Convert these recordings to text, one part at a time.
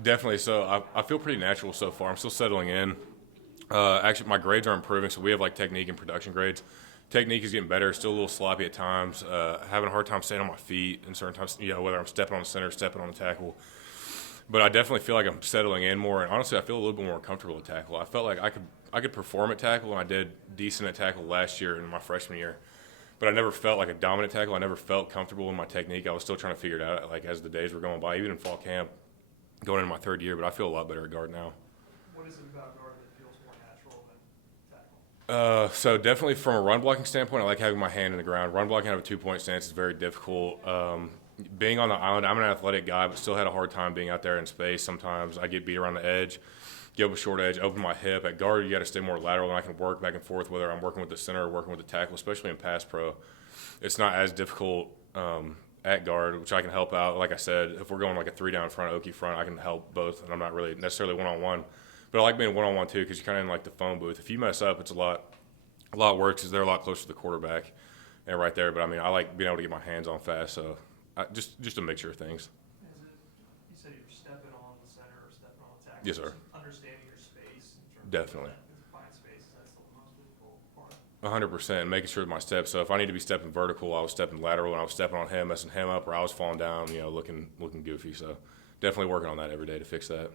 Definitely. So I feel pretty natural so far. I'm still settling in. Actually, my grades are improving. So we have like technique and production grades. Technique is getting better. Still a little sloppy at times. Having a hard time staying on my feet and certain times. Whether I'm stepping on the center, stepping on the tackle. But I definitely feel like I'm settling in more. And honestly, I feel a little bit more comfortable at tackle. I felt like I could perform at tackle, and I did decent at tackle last year in my freshman year. But I never felt like a dominant tackle. I never felt comfortable in my technique. I was still trying to figure it out like as the days were going by, even in fall camp, going into my third year. But I feel a lot better at guard now. What is it about guard that feels more natural than tackle? So definitely from a run blocking standpoint, I like having my hand in the ground. Run blocking out of a 2-point stance is very difficult. Being on the island, I'm an athletic guy, but still had a hard time being out there in space. Sometimes I get beat around the edge, give up a short edge, open my hip. At guard, you got to stay more lateral, and I can work back and forth, whether I'm working with the center or working with the tackle, especially in pass pro. It's not as difficult at guard, which I can help out. Like I said, if we're going like a 3-down front, Okie front, I can help both, and I'm not really necessarily one-on-one. But I like being one-on-one too, because you're kind of in like the phone booth. If you mess up, it's a lot worse because they're a lot closer to the quarterback and right there. But I mean, I like being able to get my hands on fast, so just a mixture of things. You said you're stepping on the center or stepping on the tackle. Yes, sir. Understanding your space in terms Definitely. of find space, that's the most difficult part. 100%, making sure my steps. So if I need to be stepping vertical, I was stepping lateral, and I was stepping on him, messing him up, or I was falling down, looking goofy. So definitely working on that every day to fix that.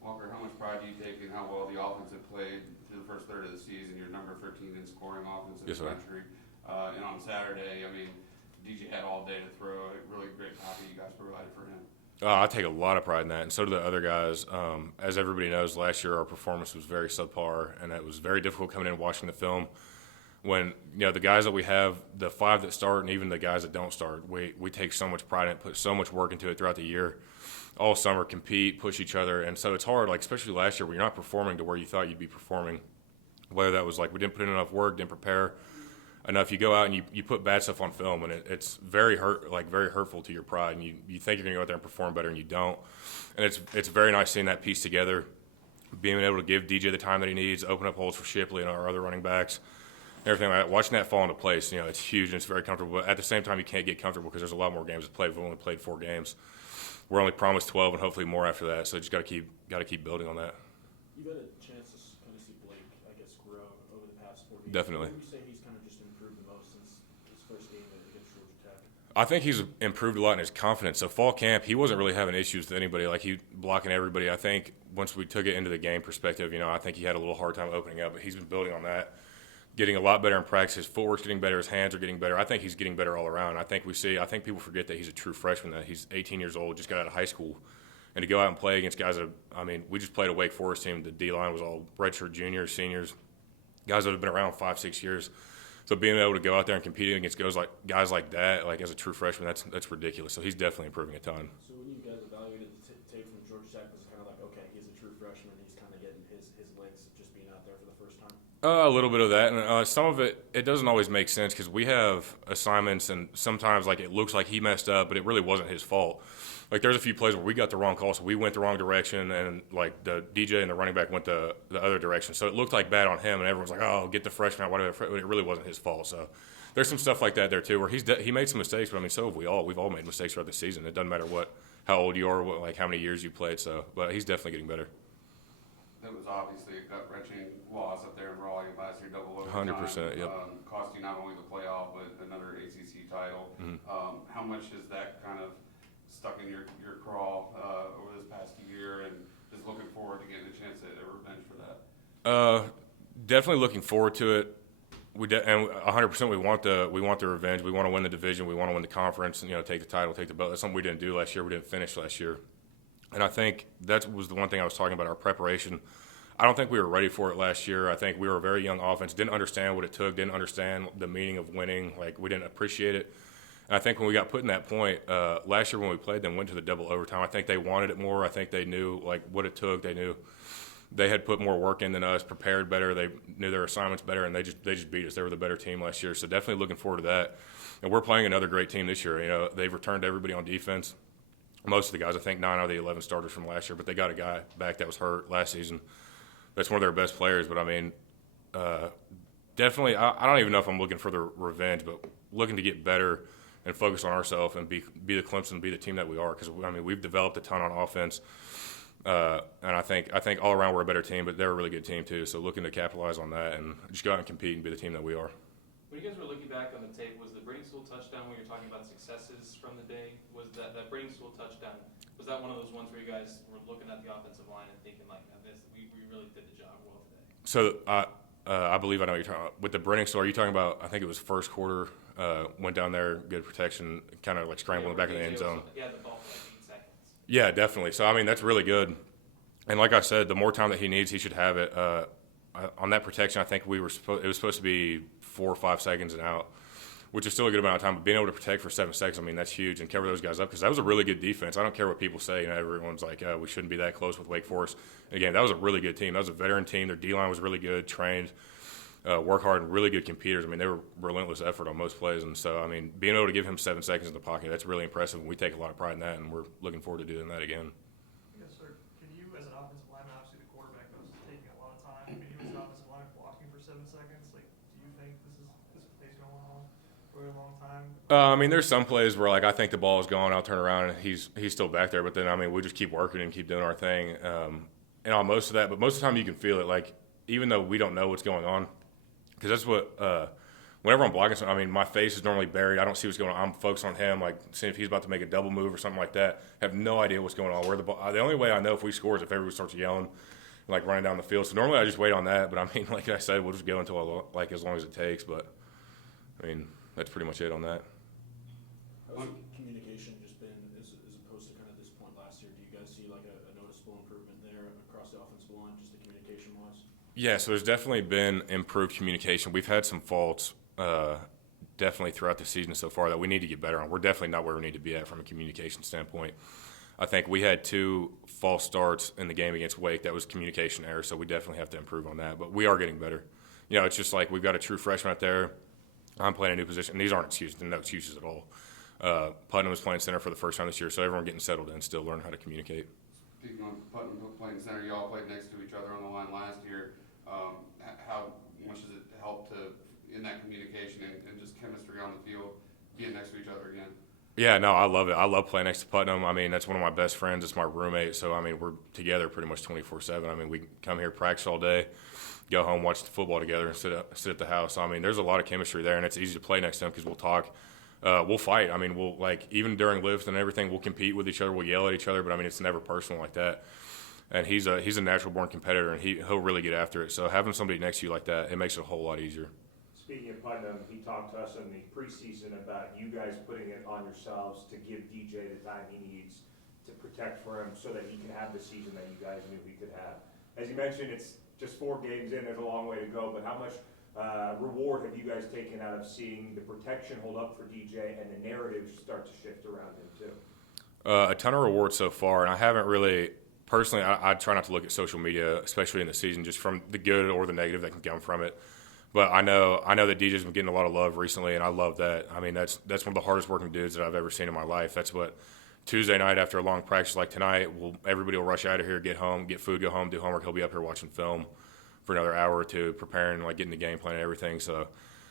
Walker, how much pride do you take in how well the offense had played through the first third of the season? You're number 13 in scoring offense in Yes, the sir. country. And on Saturday, I mean, DJ had all day to throw. A really great copy you guys provided for him. I take a lot of pride in that, and so do the other guys. As everybody knows, last year our performance was very subpar, and it was very difficult coming in and watching the film. When the guys that we have, the 5 that start, and even the guys that don't start, we take so much pride in it, put so much work into it throughout the year, all summer, compete, push each other, and so it's hard. Like especially last year, when you're not performing to where you thought you'd be performing, whether that was like we didn't put in enough work, didn't prepare enough. You go out and you put bad stuff on film, and it's very hurtful to your pride, and you think you're gonna go out there and perform better, and you don't. And it's very nice seeing that piece together, being able to give DJ the time that he needs, open up holes for Shipley and our other running backs, everything like that. Watching that fall into place, it's huge and it's very comfortable. But at the same time, you can't get comfortable because there's a lot more games to play. We've only played 4 games. We're only promised 12 and hopefully more after that. So just got to keep building on that. You've had a chance to kind of see Blake, I guess, grow over the past 4 games. Definitely. Who would you say he's kind of just improved the most since his first game against Georgia Tech? I think he's improved a lot in his confidence. So fall camp, he wasn't really having issues with anybody. Like he blocking everybody. I think once we took it into the game perspective, I think he had a little hard time opening up, but he's been building on that, getting a lot better in practice. His footwork's getting better. His hands are getting better. I think he's getting better all around. I think people forget that he's a true freshman, that he's 18 years old, just got out of high school. And to go out and play against guys we just played a Wake Forest team. The D-line was all redshirt juniors, seniors, guys that have been around 5-6 years. So being able to go out there and compete against guys like that, like as a true freshman, that's ridiculous. So he's definitely improving a ton. So when you guys evaluated the tape from Georgia Tech, was it kind of like, okay, he's a true freshman, he's kind of getting his legs just being out there for the first time? A little bit of that, and some of it doesn't always make sense because we have assignments, and sometimes like it looks like he messed up, but it really wasn't his fault. Like there's a few plays where we got the wrong call, so we went the wrong direction, and like the DJ and the running back went the other direction. So it looked like bad on him, and everyone's like, "Oh, get the freshman out." Whatever. It really wasn't his fault. So there's some stuff like that there too, where he made some mistakes, but I mean, so have we all. We've all made mistakes throughout the season. It doesn't matter how old you are, how many years you played. So, but he's definitely getting better. That was obviously a gut-wrenching loss up there in Raleigh last year, double overtime. 100%, yep. Cost you not only the playoff, but another ACC title. Mm-hmm. How much has that kind of stuck in your craw over this past year, and just looking forward to getting a chance at a revenge for that? Definitely looking forward to it. And 100% we want the revenge. We want to win the division. We want to win the conference and take the title, take the belt. That's something we didn't do last year. We didn't finish last year. And I think that was the one thing I was talking about, our preparation. I don't think we were ready for it last year. I think we were a very young offense, didn't understand what it took, didn't understand the meaning of winning. Like, we didn't appreciate it. And I think when we got put in that point, last year when we played them, went to the double overtime, I think they wanted it more. I think they knew, what it took. They knew they had put more work in than us, prepared better. They knew their assignments better, and they just beat us. They were the better team last year. So definitely looking forward to that. And we're playing another great team this year. They've returned everybody on defense. Most of the guys, I think 9 out of the 11 starters from last year, but they got a guy back that was hurt last season. That's one of their best players. But, I mean, definitely, I don't even know if I'm looking for the revenge, but looking to get better and focus on ourselves and be the Clemson, be the team that we are. Because, I mean, we've developed a ton on offense. And I think all around we're a better team, but they're a really good team too. So looking to capitalize on that and just go out and compete and be the team that we are. When you guys were looking back on the tape, was the Briningstool touchdown when you're talking about successes from the day? Was that Briningstool touchdown? Was that one of those ones where you guys were looking at the offensive line and thinking like, we really did the job well today? So I believe I know what you're talking about. With the Briningstool, are you talking about? I think it was first quarter. Went down there, good protection, kind of like scrambling in the back of the end zone. Yeah, the ball for like 8 seconds. Yeah, definitely. So I mean, that's really good. And like I said, the more time that he needs, he should have it. On that protection, I think it was supposed to be 4 or 5 seconds and out, which is still a good amount of time. But being able to protect for 7 seconds, I mean, that's huge, and cover those guys up because that was a really good defense. I don't care what people say. You know, everyone's like, we shouldn't be that close with Wake Forest. Again, that was a really good team. That was a veteran team. Their D-line was really good, trained, work hard, and really good competitors. I mean, they were relentless effort on most plays. And so, I mean, being able to give him 7 seconds in the pocket, that's really impressive. And we take a lot of pride in that, and we're looking forward to doing that again. Yes, sir. Can you, as an offensive lineman, obviously the quarterback was taking a lot of time. Can you, as an offensive lineman, blocking for 7 seconds? Like, do you think this play's going on for a long time? I mean, there's some plays where, like, I think the ball is gone. I'll turn around and he's still back there. But then, I mean, we just keep working and keep doing our thing. And on most of that, but most of the time you can feel it. Like, even though we don't know what's going on, because that's what. Whenever I'm blocking something, I mean, my face is normally buried. I don't see what's going on. I'm focused on him, like seeing if he's about to make a double move or something like that. Have no idea what's going on. Where the ball? The only way I know if we score is if everyone starts yelling, like running down the field. So normally I just wait on that. But I mean, like I said, we'll just go until like as long as it takes. But I mean, that's pretty much it on that. How's communication just been as opposed to kind of this point last year? Do you guys see like a noticeable improvement there across the offensive line, just the communication wise? Yeah, so there's definitely been improved communication. We've had some faults. Definitely throughout the season so far that we need to get better on. We're definitely not where we need to be at from a communication standpoint. I think we had 2 false starts in the game against Wake. That was communication error, so we definitely have to improve on that. But we are getting better. You know, it's just like we've got a true freshman out there. I'm playing a new position. These aren't excuses. They're no excuses at all. Putnam was playing center for the first time this year, so everyone getting settled in, still learning how to communicate. Speaking on Putnam playing center, you all played next to each other on the line last year. How much does it help to in that communication and just chemistry on the field, being next to each other again? Yeah, no, I love it. I love playing next to Putnam. I mean, that's one of my best friends. It's my roommate. So, I mean, we're together pretty much 24/7. I mean, we come here, practice all day, go home, watch the football together, and sit at the house. I mean, there's a lot of chemistry there, and it's easy to play next to him because we'll talk. We'll fight. I mean, we'll, like, even during lifts and everything, we'll compete with each other. We'll yell at each other, but, I mean, it's never personal like that. And he's a natural-born competitor, and he'll really get after it. So having somebody next to you like that, it makes it a whole lot easier. Speaking of Putnam, he talked to us in the preseason about you guys putting it on yourselves to give DJ the time he needs to protect for him so that he can have the season that you guys knew he could have. As you mentioned, it's just 4 games in, there's a long way to go, but how much reward have you guys taken out of seeing the protection hold up for DJ and the narrative start to shift around him too? A ton of reward so far, and I haven't really – personally, I try not to look at social media, especially in the season, just from the good or the negative that can come from it. But I know that DJ's been getting a lot of love recently, and I love that. I mean, that's one of the hardest working dudes that I've ever seen in my life. That's what Tuesday night after a long practice like tonight, everybody will rush out of here, get home, get food, go home, do homework. He'll be up here watching film for another hour or two, preparing, like getting the game plan and everything. So,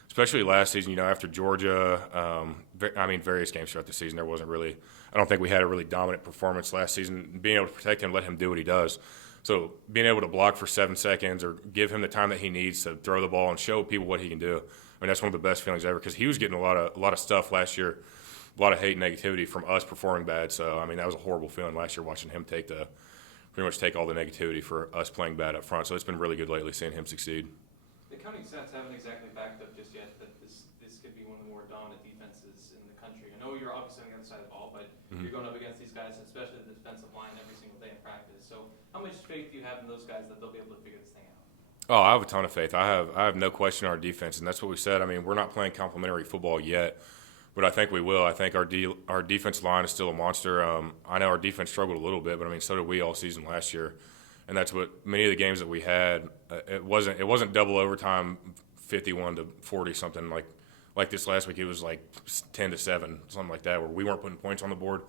especially last season, you know, after Georgia, various games throughout the season, there wasn't really – I don't think we had a really dominant performance last season. Being able to protect him, let him do what he does. So being able to block for 7 seconds or give him the time that he needs to throw the ball and show people what he can do, I mean, that's one of the best feelings ever because he was getting a lot of stuff last year, a lot of hate and negativity from us performing bad. So, I mean, that was a horrible feeling last year watching him pretty much take all the negativity for us playing bad up front. So it's been really good lately seeing him succeed. The counting stats haven't exactly backed up just yet that this could be one of the more dominant defenses in the country. I know you're obviously on the other side of the ball, but you're going up against these guys, especially the defensive line, every single day in practice. So how much faith do you have in those guys that they'll be able to figure this thing out? Oh, I have a ton of faith. I have no question in our defense, and that's what we said. I mean, we're not playing complimentary football yet, but I think we will. I think our defense line is still a monster. I know our defense struggled a little bit, but I mean, so did we all season last year, and that's what many of the games that we had. It wasn't double overtime, 51-40 something like this last week. It was like 10-7, something like that, where we weren't putting points on the board.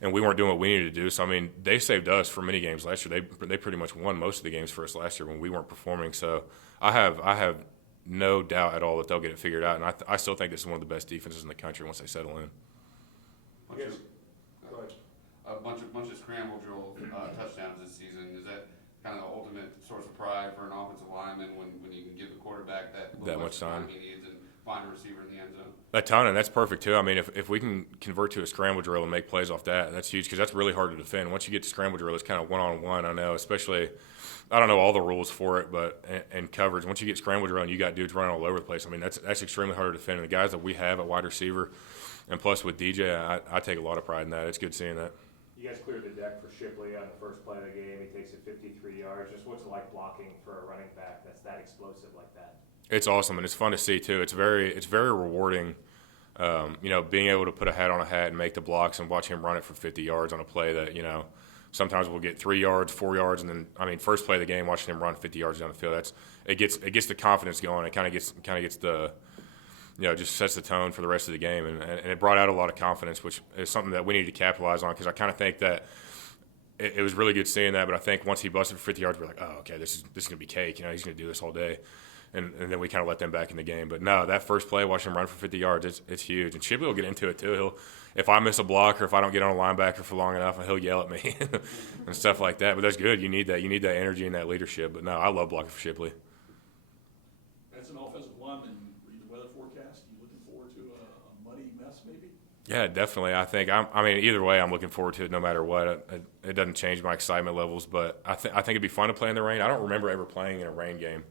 And we weren't doing what we needed to do. So, I mean, they saved us for many games last year. They pretty much won most of the games for us last year when we weren't performing. So I have no doubt at all that they'll get it figured out. And I still think this is one of the best defenses in the country once they settle in. Yes. Go ahead. A bunch of scramble drill touchdowns this season. Is that kind of the ultimate source of pride for an offensive lineman when you can give the quarterback that little much extra time he needs and find a receiver in the end zone? A ton, and that's perfect too. I mean, if we can convert to a scramble drill and make plays off that, that's huge because that's really hard to defend. Once you get to scramble drill, it's kind of one-on-one. I know, especially, I don't know all the rules for it, but and coverage. Once you get scramble drill and you got dudes running all over the place, I mean, that's extremely hard to defend. And the guys that we have at wide receiver, and plus with DJ, I take a lot of pride in that. It's good seeing that. You guys cleared the deck for Shipley on the first play of the game. He takes it 53 yards. Just what's it like blocking for a running back that's that explosive like that? It's awesome, and it's fun to see too. It's very rewarding, being able to put a hat on a hat and make the blocks and watch him run it for 50 yards on a play that, sometimes we'll get 3 yards, 4 yards, and then, first play of the game, watching him run 50 yards down the field, it gets the confidence going. It kind of gets the, just sets the tone for the rest of the game, and it brought out a lot of confidence, which is something that we need to capitalize on because I kind of think that it was really good seeing that, but I think once he busted for 50 yards, we're like, oh, okay, this is going to be cake. He's going to do this all day. And then we kind of let them back in the game. But no, that first play, watching him run for 50 yards, it's huge. And Shipley will get into it too. If I miss a block or if I don't get on a linebacker for long enough, he'll yell at me and stuff like that. But that's good. You need that. You need that energy and that leadership. But no, I love blocking for Shipley. As an offensive lineman, read the weather forecast. You looking forward to a muddy mess maybe? Yeah, definitely. I think either way, I'm looking forward to it no matter what. It doesn't change my excitement levels, but I think it'd be fun to play in the rain. I don't remember ever playing in a rain game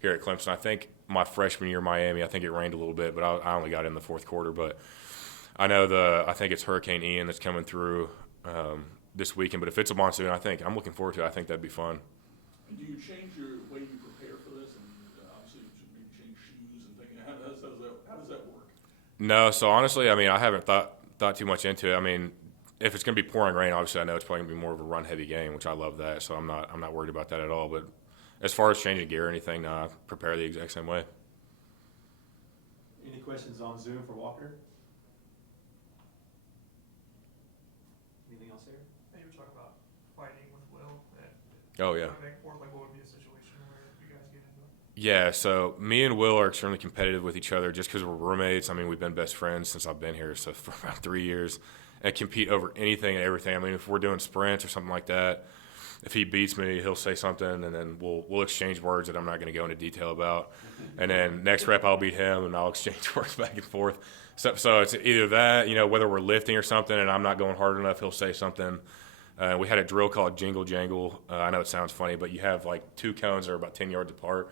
here at Clemson. I think my freshman year in Miami, I think it rained a little bit, but I only got in the fourth quarter. But I know I think it's Hurricane Ian that's coming through this weekend. But if it's a monsoon, I'm looking forward to it. I think that'd be fun. And do you change your way you prepare for this? And obviously, you should maybe change shoes and things. How does that work? No, so honestly, I haven't thought too much into it. If it's going to be pouring rain, obviously I know it's probably going to be more of a run-heavy game, which I love that. So I'm not worried about that at all. But as far as changing gear or anything, no, I prepare the exact same way. Any questions on Zoom for Walker? Anything else here? You were talking about fighting with Will. Oh, yeah. Back and forth, like what would be a situation where you guys get into it? Yeah, so me and Will are extremely competitive with each other just because we're roommates. We've been best friends since I've been here, so for about 3 years, and compete over anything and everything. If we're doing sprints or something like that, if he beats me, he'll say something, and then we'll exchange words that I'm not going to go into detail about. And then next rep, I'll beat him, and I'll exchange words back and forth. So it's either that, whether we're lifting or something, and I'm not going hard enough, he'll say something. We had a drill called Jingle Jangle. I know it sounds funny, but you have like 2 cones that are about 10 yards apart,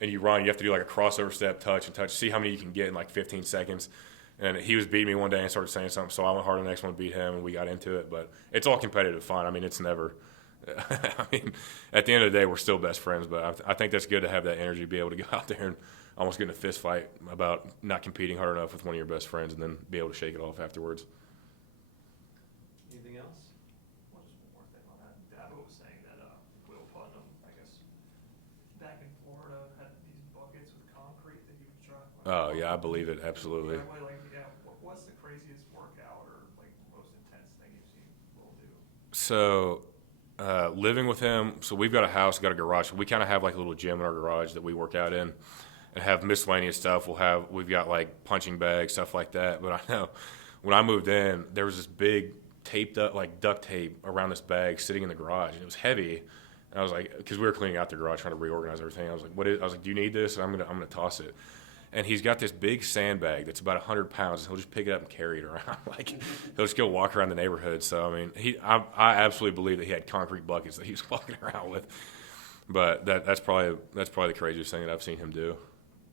and you run. You have to do like a crossover step, touch, and touch. See how many you can get in like 15 seconds. And he was beating me one day and started saying something, so I went hard on the next one to beat him, and we got into it. But it's all competitive fun. It's never – at the end of the day, we're still best friends. But I think that's good to have that energy, be able to go out there and almost get in a fist fight about not competing hard enough with one of your best friends and then be able to shake it off afterwards. Anything else? Well, just one more thing on that. Dabo was saying that Will Putnam, I guess, back in Florida, had these buckets with concrete that he was trying. Oh, yeah, I believe it, absolutely. What's the craziest workout or like most intense thing you've seen Will do? So living with him, so we've got a house, got a garage. We kind of have like a little gym in our garage that we work out in and have miscellaneous stuff. We've got like punching bags, stuff like that. But I know when I moved in, there was this big taped up, like duct tape around this bag sitting in the garage, and it was heavy. And I was like, because we were cleaning out the garage, trying to reorganize everything. I was like, do you need this? And I'm gonna toss it. And he's got this big sandbag that's about 100 pounds. And he'll just pick it up and carry it around. Like he'll just go walk around the neighborhood. So I absolutely believe that he had concrete buckets that he was walking around with. But that's probably the craziest thing that I've seen him do.